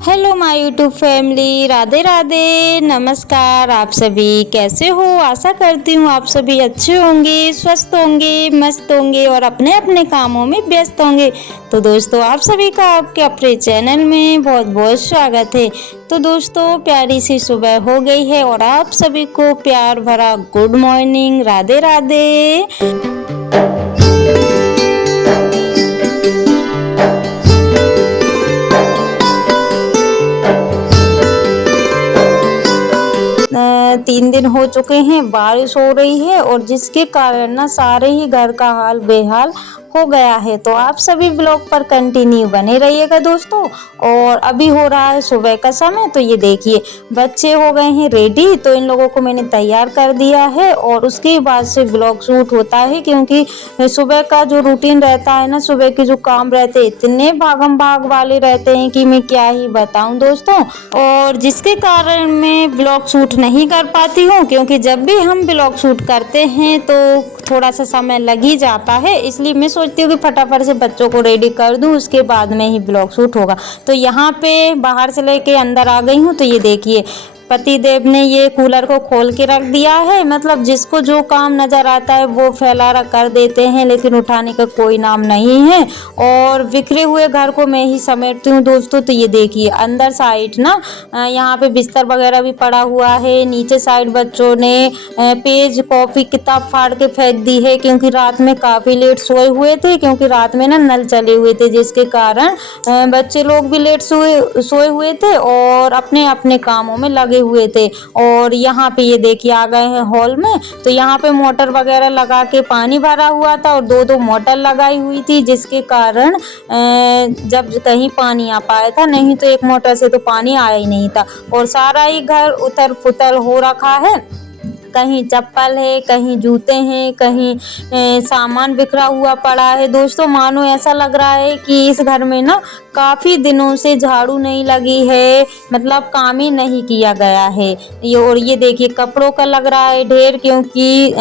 Hello my YouTube family, Radhe Radhe, नमस्कार। आप सभी कैसे हो? आशा करती हूँ आप सभी अच्छे होंगे, स्वस्थ होंगे, मस्त होंगे और अपने अपने कामों में व्यस्त होंगे। तो दोस्तों, आप सभी का आपके अपने चैनल में बहुत बहुत स्वागत है। तो दोस्तों, प्यारी सी सुबह हो गई है और आप सभी को प्यार भरा गुड मॉर्निंग, राधे राधे। 3 दिन हो चुके हैं, बारिश हो रही है और जिसके कारण ना सारे ही घर का हाल बेहाल हो गया है। तो आप सभी ब्लॉग पर कंटिन्यू बने रहिएगा दोस्तों। और अभी हो रहा है सुबह का समय। तो ये देखिए, बच्चे हो गए हैं रेडी, तो इन लोगों को मैंने तैयार कर दिया है और उसके बाद से ब्लॉग शूट होता है, क्योंकि सुबह का जो रूटीन रहता है ना, सुबह के जो काम रहते हैं इतने भागम भाग वाले रहते हैं कि मैं क्या ही बताऊं दोस्तों। और जिसके कारण मैं ब्लॉग शूट नहीं कर पाती हूँ, क्योंकि जब भी हम ब्लॉग शूट करते हैं तो थोड़ा सा समय लग ही जाता है। इसलिए मैं सोचती हूँ कि फटाफट से बच्चों को रेडी कर दूँ, उसके बाद में ही ब्लॉग शूट होगा। तो यहाँ पे बाहर से लेके अंदर आ गई हूँ। तो ये देखिए, पति देव ने ये कूलर को खोल के रख दिया है। मतलब जिसको जो काम नज़र आता है वो फैला कर देते हैं, लेकिन उठाने का कोई नाम नहीं है। और बिखरे हुए घर को मैं ही समेटती हूँ दोस्तों। तो ये देखिए, अंदर साइड ना यहाँ पे बिस्तर वगैरह भी पड़ा हुआ है। नीचे साइड बच्चों ने पेज कॉपी किताब फाड़ के फेंक दी है, क्योंकि रात में काफ़ी लेट सोए हुए थे, क्योंकि रात में ना नल चले हुए थे, जिसके कारण बच्चे लोग भी लेट सोए हुए थे और अपने अपने कामों में लगे हुए थे। और यहाँ पे ये देखिए, आ गए हैं हॉल में। तो यहाँ पे मोटर वगैरह लगा के पानी भरा हुआ था और दो मोटर लगाई हुई थी, जिसके कारण जब कहीं पानी आ पाया था, नहीं तो एक मोटर से तो पानी आया ही नहीं था। और सारा ही घर उथल पुथल हो रखा है। कहीं चप्पल है, कहीं जूते हैं, कहीं सामान बिखरा हुआ पड़ा है दोस्तों। मानो ऐसा लग रहा है कि इस घर में ना काफ़ी दिनों से झाड़ू नहीं लगी है, मतलब काम ही नहीं किया गया है। और ये देखिए, कपड़ों का लग रहा है ढेर, क्योंकि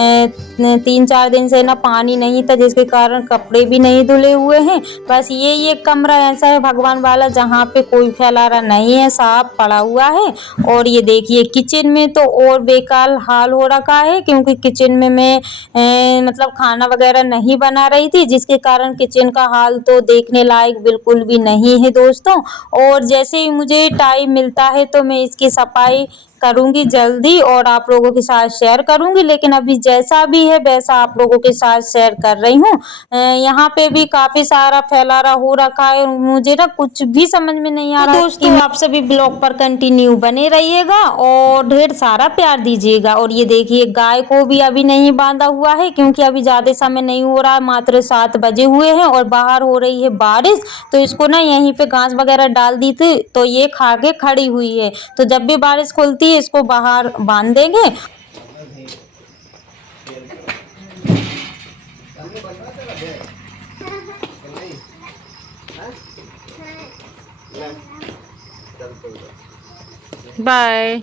3-4 दिन से ना पानी नहीं था, जिसके कारण कपड़े भी नहीं धुले हुए हैं। बस ये कमरा ऐसा है भगवान वाला, जहाँ पे कोई फैलारा नहीं है, साफ पड़ा हुआ है। और ये देखिए, किचन में तो और बेकार हाल हो रखा है, क्योंकि किचन में मैं मतलब खाना वगैरह नहीं बना रही थी, जिसके कारण किचन का हाल तो देखने लायक बिल्कुल भी नहीं है दोस्तों। और जैसे ही मुझे टाइम मिलता है तो मैं इसकी सफाई करूंगी जल्दी और आप लोगों के साथ शेयर करूंगी। लेकिन अभी जैसा भी है वैसा आप लोगों के साथ शेयर कर रही हूँ। यहाँ पे भी काफी सारा फैलारा हो रखा है और मुझे ना कुछ भी समझ में नहीं आ रहा। तो दोस्तों, आप सभी ब्लॉग पर कंटिन्यू बने रहिएगा और ढेर सारा प्यार दीजिएगा। और ये देखिए, गाय को भी अभी नहीं बांधा हुआ है, क्योंकि अभी ज्यादा समय नहीं हो रहा है, मात्र 7 बजे हुए हैं और बाहर हो रही है बारिश। तो इसको ना यहीं पे घास वगैरह डाल दी थी, तो ये खा के खड़ी हुई है। तो जब भी बारिश खुलती है इसको बाहर बांध देंगे। बाय।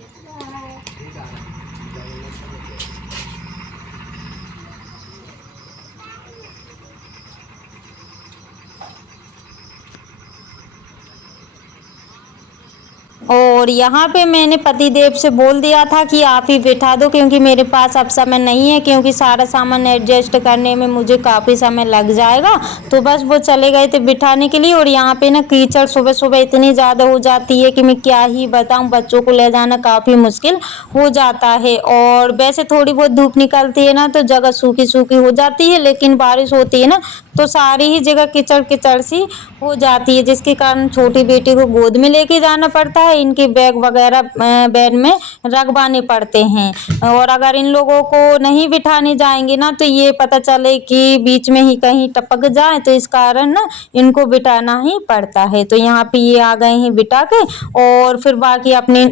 और यहाँ पे मैंने पतिदेव से बोल दिया था कि आप ही बिठा दो, क्योंकि मेरे पास अब समय नहीं है, क्योंकि सारा सामान एडजस्ट करने में मुझे काफ़ी समय लग जाएगा। तो बस वो चले गए थे बिठाने के लिए। और यहाँ पे ना कीचड़ सुबह सुबह इतनी ज़्यादा हो जाती है कि मैं क्या ही बताऊँ, बच्चों को ले जाना काफ़ी मुश्किल हो जाता है। और वैसे थोड़ी बहुत धूप निकलती है ना तो जगह सूखी सूखी हो जाती है, लेकिन बारिश होती है ना तो सारी ही जगह कीचड़ कीचड़ सी हो जाती है, जिसके कारण छोटी बेटी को गोद में लेके जाना पड़ता है। इनके बैग वगैरह बैग में रखवाने पड़ते हैं। और अगर इन लोगों को नहीं बिठाने जाएंगे ना तो ये पता चले कि बीच में ही कहीं टपक जाए, तो इस कारण ना इनको बिठाना ही पड़ता है। तो यहाँ पे ये आ गए हैं बिठा के, और फिर बाकी अपनी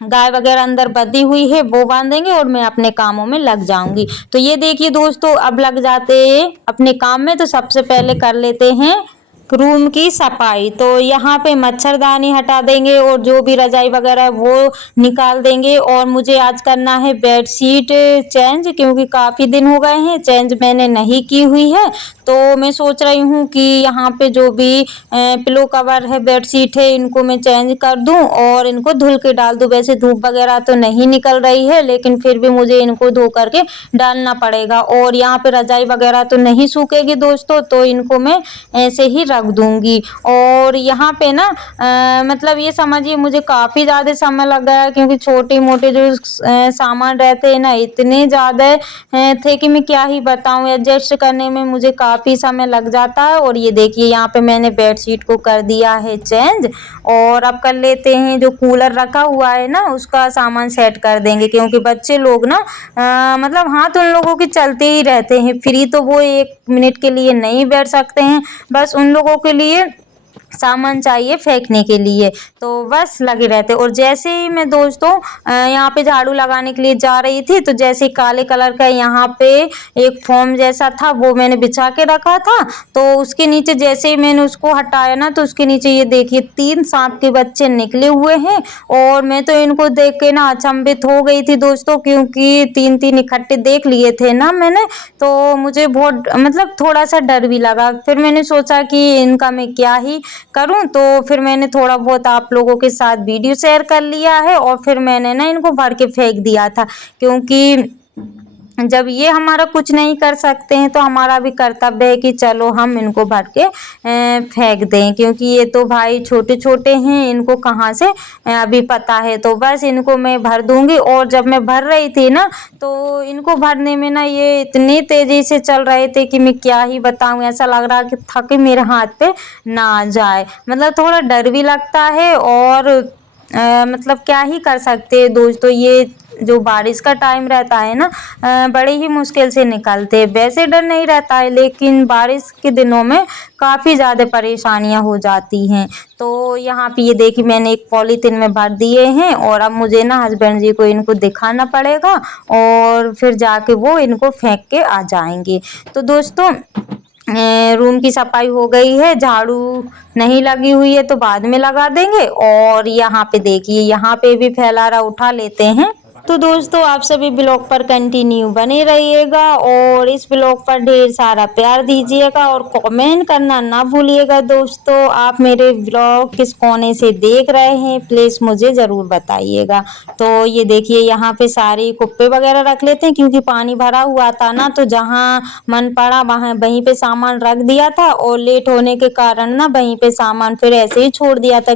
गाय वगैरह अंदर बंधी हुई है वो बांधेंगे और मैं अपने कामों में लग जाऊंगी। तो ये देखिए दोस्तों, अब लग जाते हैं अपने काम में। तो सबसे पहले कर लेते हैं रूम की सफाई। तो यहाँ पे मच्छरदानी हटा देंगे और जो भी रजाई वगैरह है वो निकाल देंगे। और मुझे आज करना है बेडशीट चेंज, क्योंकि काफ़ी दिन हो गए हैं चेंज मैंने नहीं की हुई है। तो मैं सोच रही हूँ कि यहाँ पे जो भी पिलो कवर है, बेडशीट है, इनको मैं चेंज कर दूँ और इनको धुल के डाल दूँ। वैसे धूप वगैरह तो नहीं निकल रही है, लेकिन फिर भी मुझे इनको धो करके डालना पड़ेगा। और यहाँ पे रजाई वगैरह तो नहीं सूखेगी दोस्तों, तो इनको मैं ऐसे ही रख दूंगी। और यहाँ पे ना मतलब ये समझिए मुझे काफ़ी ज़्यादा समय लग गया, क्योंकि छोटे मोटे जो सामान रहते हैं ना, इतने ज़्यादा थे कि मैं क्या ही बताऊँ। एडजस्ट करने में मुझे काफ़ी समय लग जाता है। और ये देखिए यहाँ पे मैंने बेडशीट को कर दिया है चेंज। और अब कर लेते हैं जो कूलर रखा हुआ है ना, उसका सामान सेट कर देंगे, क्योंकि बच्चे लोग ना मतलब हाथ उन लोगों के चलते ही रहते हैं। फ्री तो वो 1 मिनट के लिए नहीं बैठ सकते हैं, बस उन लोगों के लिए सामान चाहिए फेंकने के लिए, तो बस लगे रहते। और जैसे ही मैं दोस्तों यहाँ पे झाड़ू लगाने के लिए जा रही थी, तो जैसे काले कलर का यहाँ पे एक फॉर्म जैसा था वो मैंने बिछा के रखा था, तो उसके नीचे जैसे ही मैंने उसको हटाया ना, तो उसके नीचे ये देखिए 3 सांप के बच्चे निकले हुए हैं। और मैं तो इनको देख के ना अचंभित हो गई थी दोस्तों, क्योंकि 3-3 इकट्ठे देख लिए थे ना मैंने, तो मुझे बहुत मतलब थोड़ा सा डर भी लगा। फिर मैंने सोचा कि इनका मैं क्या ही करूं, तो फिर मैंने थोड़ा बहुत आप लोगों के साथ वीडियो शेयर कर लिया है। और फिर मैंने ना इनको भर के फेंक दिया था, क्योंकि जब ये हमारा कुछ नहीं कर सकते हैं, तो हमारा भी कर्तव्य है कि चलो हम इनको भर के फेंक दें, क्योंकि ये तो भाई छोटे छोटे हैं, इनको कहाँ से अभी पता है। तो बस इनको मैं भर दूंगी। और जब मैं भर रही थी ना, तो इनको भरने में ना ये इतनी तेजी से चल रहे थे कि मैं क्या ही बताऊं। ऐसा लग रहा कि था कि मेरे हाथ पे ना आ जाए, मतलब थोड़ा डर भी लगता है। और मतलब क्या ही कर सकते हैं दोस्तों, ये जो बारिश का टाइम रहता है ना, बड़े ही मुश्किल से निकलते हैं। वैसे डर नहीं रहता है, लेकिन बारिश के दिनों में काफ़ी ज़्यादा परेशानियां हो जाती हैं। तो यहाँ पे ये देखिए मैंने एक पॉलीथीन में भर दिए हैं, और अब मुझे ना हस्बैंड जी को इनको दिखाना पड़ेगा, और फिर जाके वो इनको फेंक के आ जाएंगे। तो दोस्तों रूम की सफाई हो गई है, झाड़ू नहीं लगी हुई है तो बाद में लगा देंगे। और यहाँ पे देखिए यहाँ पे भी फैलारा उठा लेते हैं। तो दोस्तों आप सभी ब्लॉग पर कंटिन्यू बने रहिएगा, और इस ब्लॉग पर ढेर सारा प्यार दीजिएगा, और कमेंट करना ना भूलिएगा दोस्तों। आप मेरे ब्लॉग किस कोने से देख रहे हैं प्लीज़ मुझे ज़रूर बताइएगा। तो ये देखिए यहाँ पे सारे कुप्पे वगैरह रख लेते हैं, क्योंकि पानी भरा हुआ था ना, तो जहाँ मन पड़ा वहाँ वहीं पे सामान रख दिया था। और लेट होने के कारण ना वहीं पे सामान फिर ऐसे ही छोड़ दिया था।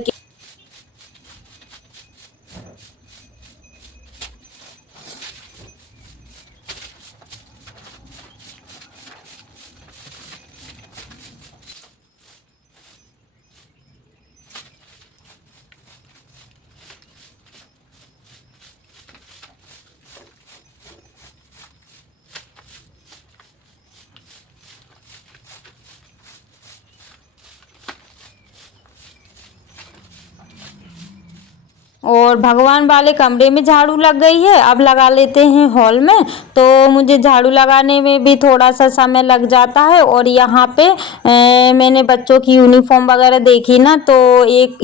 और भगवान वाले कमरे में झाड़ू लग गई है, अब लगा लेते हैं हॉल में। तो मुझे झाड़ू लगाने में भी थोड़ा सा समय लग जाता है। और यहाँ पे मैंने बच्चों की यूनिफॉर्म वगैरह देखी ना, तो एक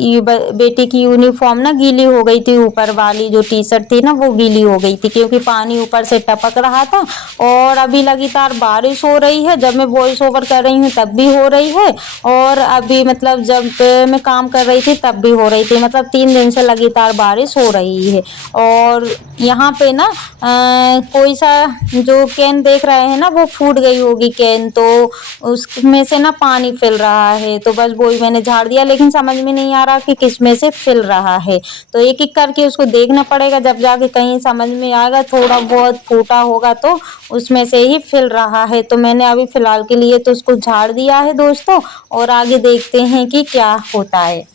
बेटी की यूनिफॉर्म ना गीली हो गई थी, ऊपर वाली जो टी शर्ट थी ना वो गीली हो गई थी, क्योंकि पानी ऊपर से टपक रहा था। और अभी लगातार बारिश हो रही है, जब मैं वॉइस ओवर कर रही हूँ तब भी हो रही है, और अभी मतलब जब मैं काम कर रही थी तब भी हो रही थी। मतलब 3 दिन से लगातार बारिश हो रही है। और यहाँ पे ना कोई सा जो कैन देख रहे हैं ना, वो फूट गई होगी कैन, तो उसमें से ना पानी फिल रहा है। तो बस वही मैंने झाड़ दिया, लेकिन समझ में नहीं आ रहा कि किस में से फिल रहा है। तो एक एक करके उसको देखना पड़ेगा, जब जाके कहीं समझ में आएगा। थोड़ा बहुत फूटा होगा तो उसमें से ही फिल रहा है। तो मैंने अभी फिलहाल के लिए तो उसको झाड़ दिया है दोस्तों, और आगे देखते हैं कि क्या होता है।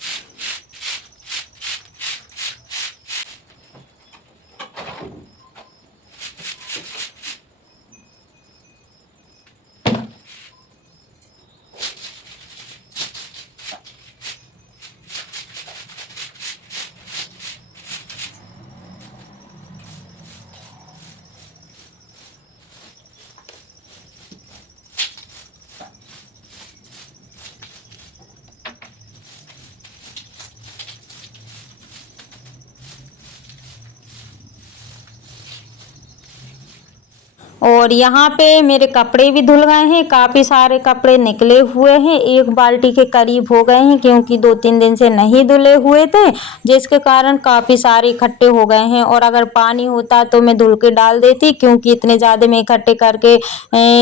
और यहाँ पे मेरे कपड़े भी धुल गए हैं, काफ़ी सारे कपड़े निकले हुए हैं, 1 बाल्टी के करीब हो गए हैं क्योंकि 2-3 दिन से नहीं धुले हुए थे, जिसके कारण काफ़ी सारे इकट्ठे हो गए हैं। और अगर पानी होता तो मैं धुल के डाल देती, क्योंकि इतने ज़्यादा मैं इकट्ठे करके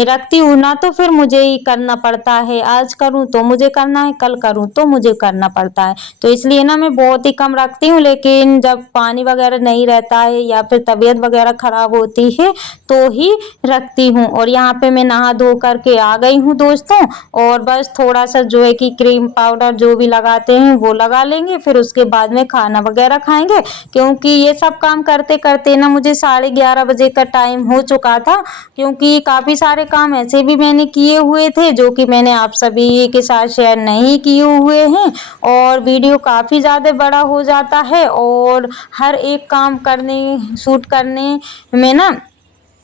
रखती हूँ ना, तो फिर मुझे ही करना पड़ता है। आज करूँ तो मुझे करना है, कल करूँ तो मुझे करना पड़ता है। तो इसलिए ना मैं बहुत ही कम रखती हूँ, लेकिन जब पानी वगैरह नहीं रहता है या फिर तबीयत वगैरह ख़राब होती है तो ही रखती हूँ। और यहाँ पे मैं नहा धो करके आ गई हूँ दोस्तों, और बस थोड़ा सा जो है कि क्रीम पाउडर जो भी लगाते हैं वो लगा लेंगे, फिर उसके बाद में खाना वगैरह खाएंगे, क्योंकि ये सब काम करते करते ना मुझे 11:30 बजे का टाइम हो चुका था। क्योंकि काफ़ी सारे काम ऐसे भी मैंने किए हुए थे जो कि मैंने आप सभी के साथ शेयर नहीं किए हुए हैं, और वीडियो काफ़ी ज़्यादा बड़ा हो जाता है और हर एक काम करने शूट करने में ना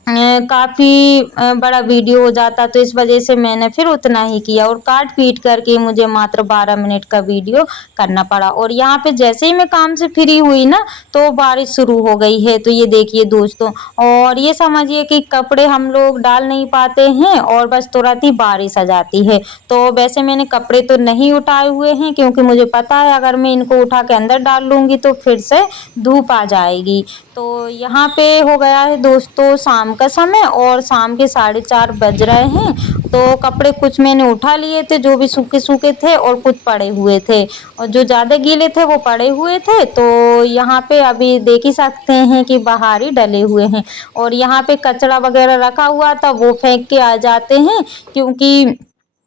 काफ़ी बड़ा वीडियो हो जाता, तो इस वजह से मैंने फिर उतना ही किया और काट पीट करके मुझे मात्र 12 मिनट का वीडियो करना पड़ा। और यहाँ पे जैसे ही मैं काम से फ्री हुई ना, तो बारिश शुरू हो गई है। तो ये देखिए दोस्तों, और ये समझिए कि कपड़े हम लोग डाल नहीं पाते हैं और बस तुरंत ही बारिश आ जाती है। तो वैसे मैंने कपड़े तो नहीं उठाए हुए हैं, क्योंकि मुझे पता है अगर मैं इनको उठा के अंदर डाल लूँगी तो फिर से धूप आ जाएगी। तो यहाँ पे हो गया है दोस्तों शाम का समय, और शाम के 4:30 बज रहे हैं। तो कपड़े कुछ मैंने उठा लिए थे जो भी सूखे सूखे थे, और कुछ पड़े हुए थे, और जो ज़्यादा गीले थे वो पड़े हुए थे। तो यहाँ पे अभी देख ही सकते हैं कि बाहर ही डले हुए हैं। और यहाँ पे कचरा वगैरह रखा हुआ था वो फेंक के आ जाते हैं, क्योंकि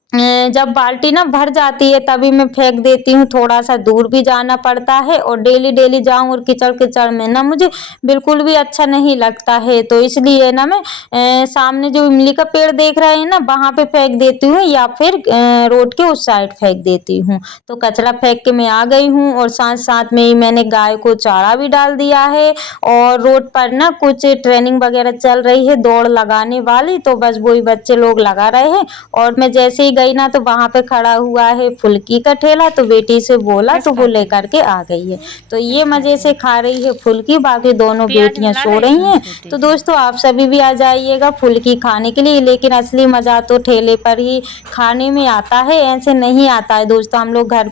जब बाल्टी ना भर जाती है तभी मैं फेंक देती हूँ, थोड़ा सा दूर भी जाना पड़ता है, और डेली डेली जाऊँ और कीचड़ कीचड़ में ना मुझे बिल्कुल भी अच्छा नहीं लगता है। तो इसलिए ना मैं सामने जो इमली का पेड़ देख रहे हैं ना, वहाँ पे फेंक देती हूँ, या फिर रोड के उस साइड फेंक देती हूँ। तो कचरा फेंक के मैं आ गई हूँ, और साथ साथ में ही मैंने गाय को चारा भी डाल दिया है। और रोड पर ना कुछ ट्रेनिंग वगैरह चल रही है दौड़ लगाने वाली, तो बस वही बच्चे लोग लगा रहे हैं। और मैं जैसे ही गई ना, तो वहाँ पे खड़ा हुआ है फुल्की का ठेला, तो बेटी से बोला तो वो लेकर के आ गई है। तो ये मज़े से खा रही है फुल्की, बाकी दोनों बेटियां सो रही हैं। तो दोस्तों आप सभी भी आ जाइएगा फुल्की खाने के लिए, लेकिन असली मज़ा तो ठेले पर ही खाने में आता है, ऐसे नहीं आता है दोस्तों। हम लोग घर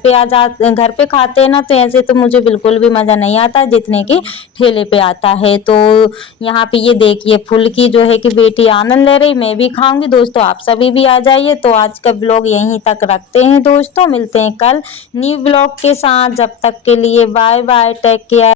पे खाते हैं ना, तो ऐसे तो मुझे बिल्कुल भी मज़ा नहीं आता जितने कि ठेले पे आता है। तो यहाँ पे ये देखिए फुल्की जो है कि बेटी आनंद ले रही, मैं भी खाऊंगी दोस्तों, आप सभी भी आ जाइए। तो आज का ब्लॉग यहीं तक रखते हैं दोस्तों, मिलते हैं कल न्यू ब्लॉग के साथ। जब तक के लिए बाय बाय, टेक केयर।